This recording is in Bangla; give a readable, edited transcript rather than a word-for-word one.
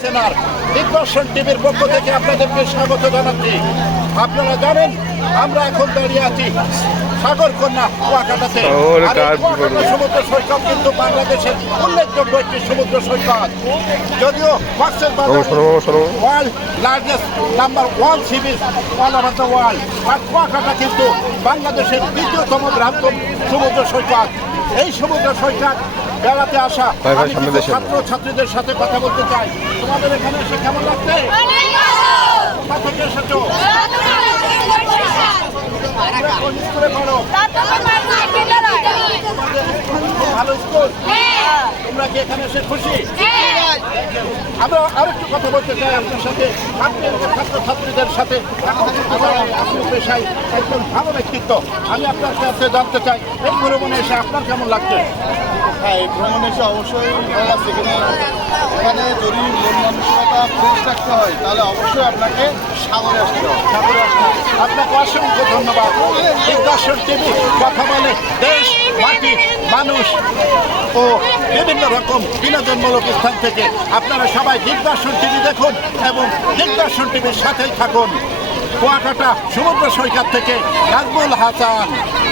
সেনার দিগদর্শন টিভির পক্ষ থেকে আপনাদেরকে স্বাগত জানাচ্ছি। আপনারা জানেন আমরা এখন দাঁড়িয়ে আছি সাগরকন্যা কুয়াকাটাতে। আর এই কুয়াকাটা সমুদ্র সৈকত কিন্তু বাংলাদেশের উল্লেখযোগ্য একটি সমুদ্র সৈকত। যদিও world largest number 1 sea beach all over the world, আর কুয়াকাটা কিন্তু বাংলাদেশের দ্বিতীয়তম বৃহত্তম সমুদ্র সৈকত। এই সমুদ্র সৈকত বেড়াতে আসা ছাত্র ছাত্রীদের সাথে কথা বলতে চাই। তোমাদের এখানে এসে কেমন লাগছে? ভালো স্কুল, তোমরা কি এখানে এসে খুশি? আমরা আরেকটু কথা বলতে চাই আপনার সাথে, ছাত্র ছাত্রীদের সাথে। আপনি পেশায় একজন ভালো ব্যক্তিত্ব, আমি আপনার কাছে জানতে চাই এই ভ্রমণে এসে আপনার কেমন লাগছে? হ্যাঁ, এই ভ্রমণে এসে অবশ্যই ভালো লাগছে। এখানে যদি মন মানসিকতা ফ্রেশ রাখতে হয় তাহলে অবশ্যই আপনাকে সাগরে আসতে হবে। আপনাকে অসংখ্য ধন্যবাদ। দিগদর্শন টিভি কথা বলে দেশ, মাটি, মানুষ ও বিভিন্ন রকম বিনোদনমূলক স্থান থেকে। আপনারা সবাই দিগদর্শন টিভি দেখুন এবং দিগদর্শন টিভির সাথেই থাকুন। কুয়াকাটা সমুদ্র সৈকত থেকে নাজমুল হাসান।